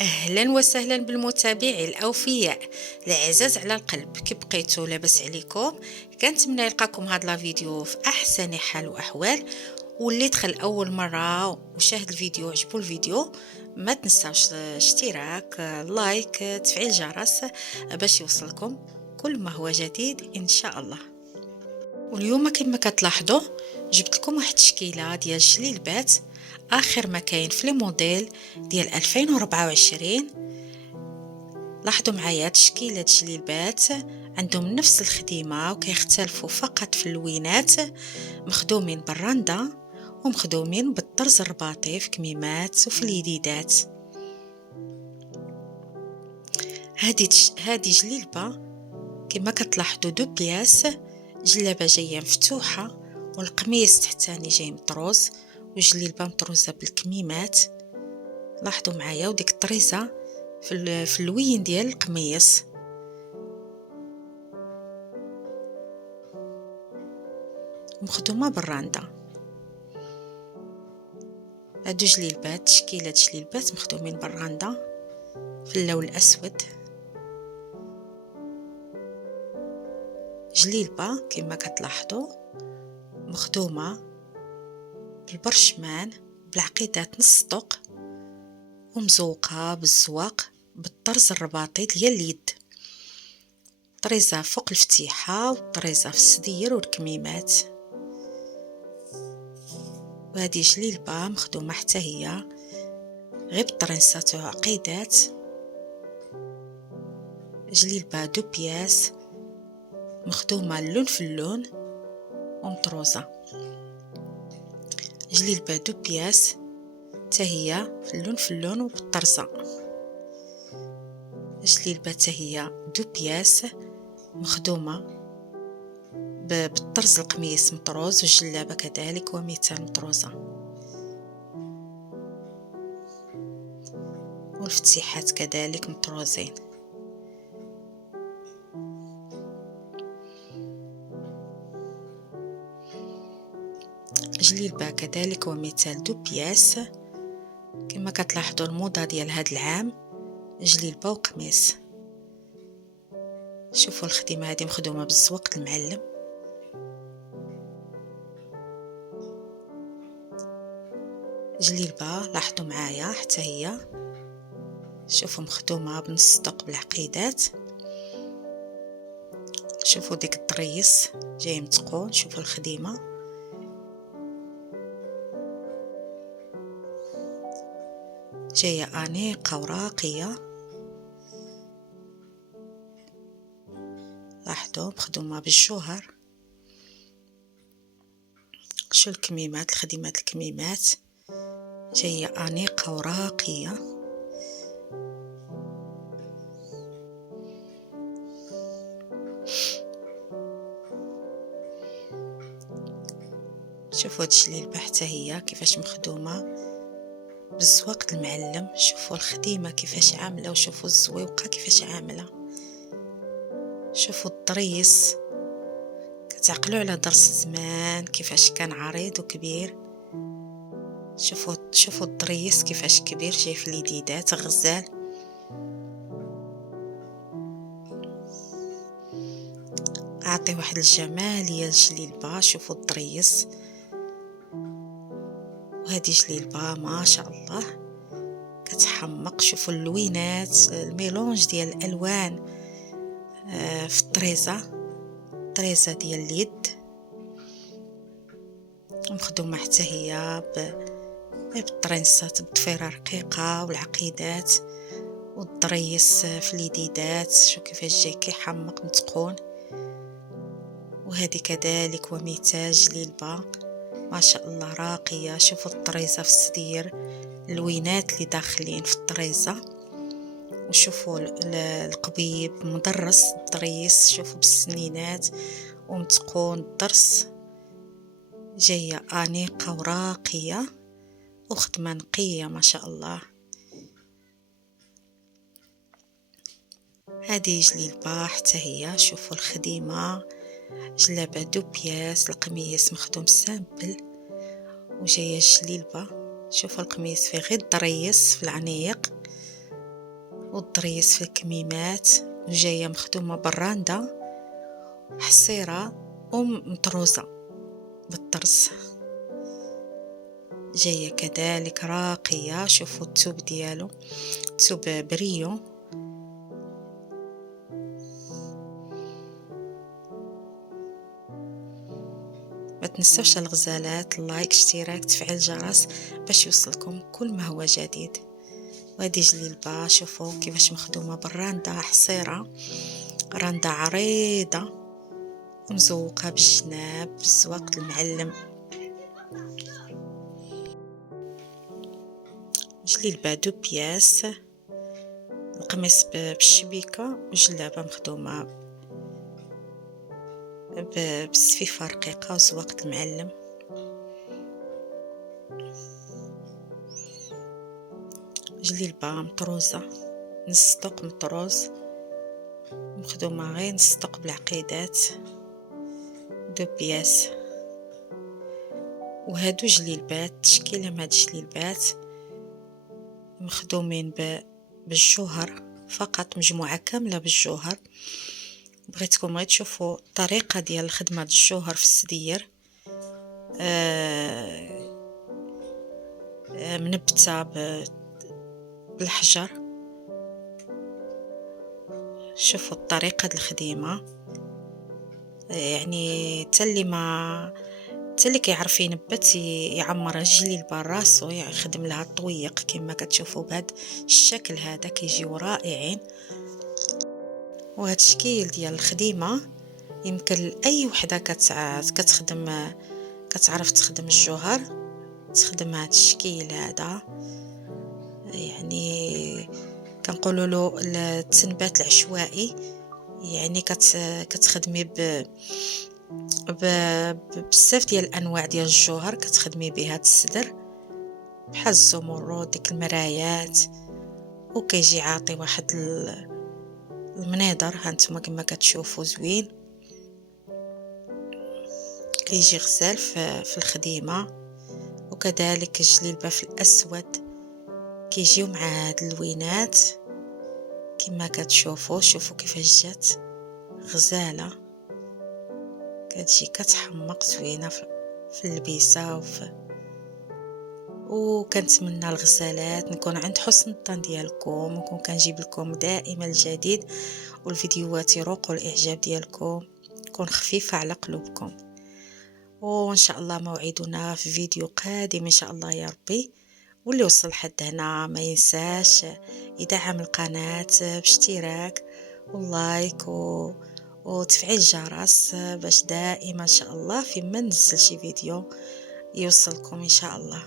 أهلا وسهلا بالمتابعين الأوفياء العزاز على القلب. كي بقيتوا لاباس عليكم؟ كنتمنى يلقاكم هاد لا فيديو في أحسن حال وأحوال. واللي دخل أول مرة وشاهد الفيديو عجبو الفيديو ما تنساوش الاشتراك، لايك، تفعيل الجرس باش يوصلكم كل ما هو جديد إن شاء الله. واليوم كما كتلاحظوا جبت لكم واحد التشكيله ديال الجليلبات اخر ما كاين في لي موديل ديال 2024. لاحظوا معايا تشكيله الجليلبات عندهم نفس الخدمه وكيختلفوا فقط في اللوينات، مخدومين بالرنده ومخدومين بالطرز الرباطي في كميمات وفي اليديدات. هذه جليلبه كما كتلاحظوا دو بياس، جلابه جايه مفتوحه والقميص تحتاني جاي مطروز وجليلبه مطروزه بالكميمات. لاحظوا معايا وديك الطريزه في اللوين ديال القميص. مخدومه بالرانده. هادو جليلبات، تشكيله جليلبات مخدومين بالرانده في اللون الاسود. جليلبه كما كتلاحظوا مخدومه بالبرشمان بالعقيدات نص طوق ومزوقه بالزواق بالطرز الرباطي ديال اليد، طريزه فوق الفتيحه وطريزه في الصدير والكميمات. وهذه جليلبه مخدومه حتى هي غير بالطرنسات وعقيدات. جليلبه دو بياس مخدومه اللون في اللون ومطروزه. جليلبه دو بياس حتى هي في اللون في اللون وبالطرزه. جليلبه حتى هي دو بياس مخدومه بالطرز القميص مطروز والجلابه كذلك ومثال مطروزه والفتيحات كذلك مطروزين. جليلبه كذلك ومثال دو بياس. كما كتلاحظوا الموضه ديال هذا العام جليلبه وقميص. شوفوا الخدمه هذه مخدومه بالزواق المعلم. جليلبه لاحظوا معايا حتى هي شوفوا مخدومه بنص طوق بالعقيدات. شوفوا ديك الطريس جاي متقون. شوفوا الخدمه جايه انيقه وراقيه. لاحظوا مخدومه بالجوهر. شو الكميمات، الخدمات الكميمات جايه انيقه وراقيه. شوفوا هاد الجليلبه حتى هي كيفاش مخدومه بالزواق المعلم. شوفوا الخديمه كيفاش عامله وشوفوا الزويوقه كيفاش عامله. شوفوا الطريس كتعقلوا على درس زمان كيفاش كان عريض وكبير. شوفوا الطريس كيفاش كبير جاي في اليديدات غزال. اعطي واحد الجمال يا الجليلبه. شوفوا الطريس وهذه جليلبه ما شاء الله كتحمق. شوفوا اللوينات، الميلونج ديال الالوان في الطريزه ديال اليد مخدومه حتى هي بالطرنسات بضفيره رقيقه والعقيدات والطريس في اليديدات. شو كيفاش جاي كيحمق متقون. وهذه كذلك ومثال جليلبه ما شاء الله راقيه. شوفوا الطريزه في الصدير، اللوينات اللي داخلين في الطريزه. وشوفوا القبيب مدرس الطريس. شوفوا بالسنينات ومتقون الضرس جايه انيقه وراقيه وخدمه نقيه ما شاء الله. هذه جليلبه حتى هي. شوفوا الخديمه جلابه دو بياس، القميص مخدوم سامبل وجايه الجليلبه. شوفوا القميص فيه غير الضريس في العنيق والضريس في الكميمات، وجاية مخدومة بالراندا، حصيرة ومطروزة بالطرز، جاية كذلك راقية. شوفوا الثوب ديالو، ثوب بريو. ما تنسوش الغزالات، لايك، اشتراك، تفعيل الجرس باش يوصلكم كل ما هو جديد. وهذه جليلبة، شوفوا كيفاش مخدومة بالراندا، حصيرة راندا عريضة ومزوقة بالجناب بالزواق المعلم. جليلبة دو بياس، القميص بالشبيكة وجلابة مخدومة بالسفيفة رقيقة وزواق المعلم. جليلبة مطروزة، نص طوق مطروز، مخدومة غير نص طوق بالعقيدات، دو بياس. وهادو جليلبات، تشكيلة من هاد الجليلبات مخدومين بالجوهر فقط، مجموعة كاملة بالجوهر. بغيتكم غير تشوفوا الطريقة ديال الخدمة الجوهر في السدير. منبتة بالحجر. شوفوا الطريقة ديال الخديمة، يعني تاللي كيعرف ينبت يعمر الجليلبة راسو، يخدم لها الطويق كما كتشوفوا بهذا الشكل هذا، كيجيو رائعين. وهذا الشكل ديال الخديمة يمكن اي وحده كتخدم كتعرف تخدم الجوهر تخدم هذا الشكل هذا. يعني كنقولوا له التنبات العشوائي، يعني كتخدمي بزاف ديال الانواع ديال الجوهر، كتخدمي بهذا السدر بحال الزمرد، ديك المرايات، وكيجي عاطي واحد المنيضر. هانتوما كما كتشوفوا زوين، كيجي غزال في الخديمه. وكذلك الجليلبه في الاسود كيجيو مع هاد اللوينات كما كتشوفوا. شوفوا كيفاش جات غزاله، كتجي كتحمق زوينه في اللبسه وكنتمنى الغزالات نكون عند حسن الظن ديالكم، ونكون كنجيب لكم دائما الجديد، والفيديوهات يروقوا الاعجاب ديالكم، تكون خفيفه على قلوبكم. وان شاء الله موعدنا في فيديو قادم ان شاء الله يا ربي. واللي وصل حد هنا ما ينساش يدعم القناه باشتراك ولايك وتفعيل الجرس باش دائما ان شاء الله فيما ننزل شي فيديو يوصلكم ان شاء الله.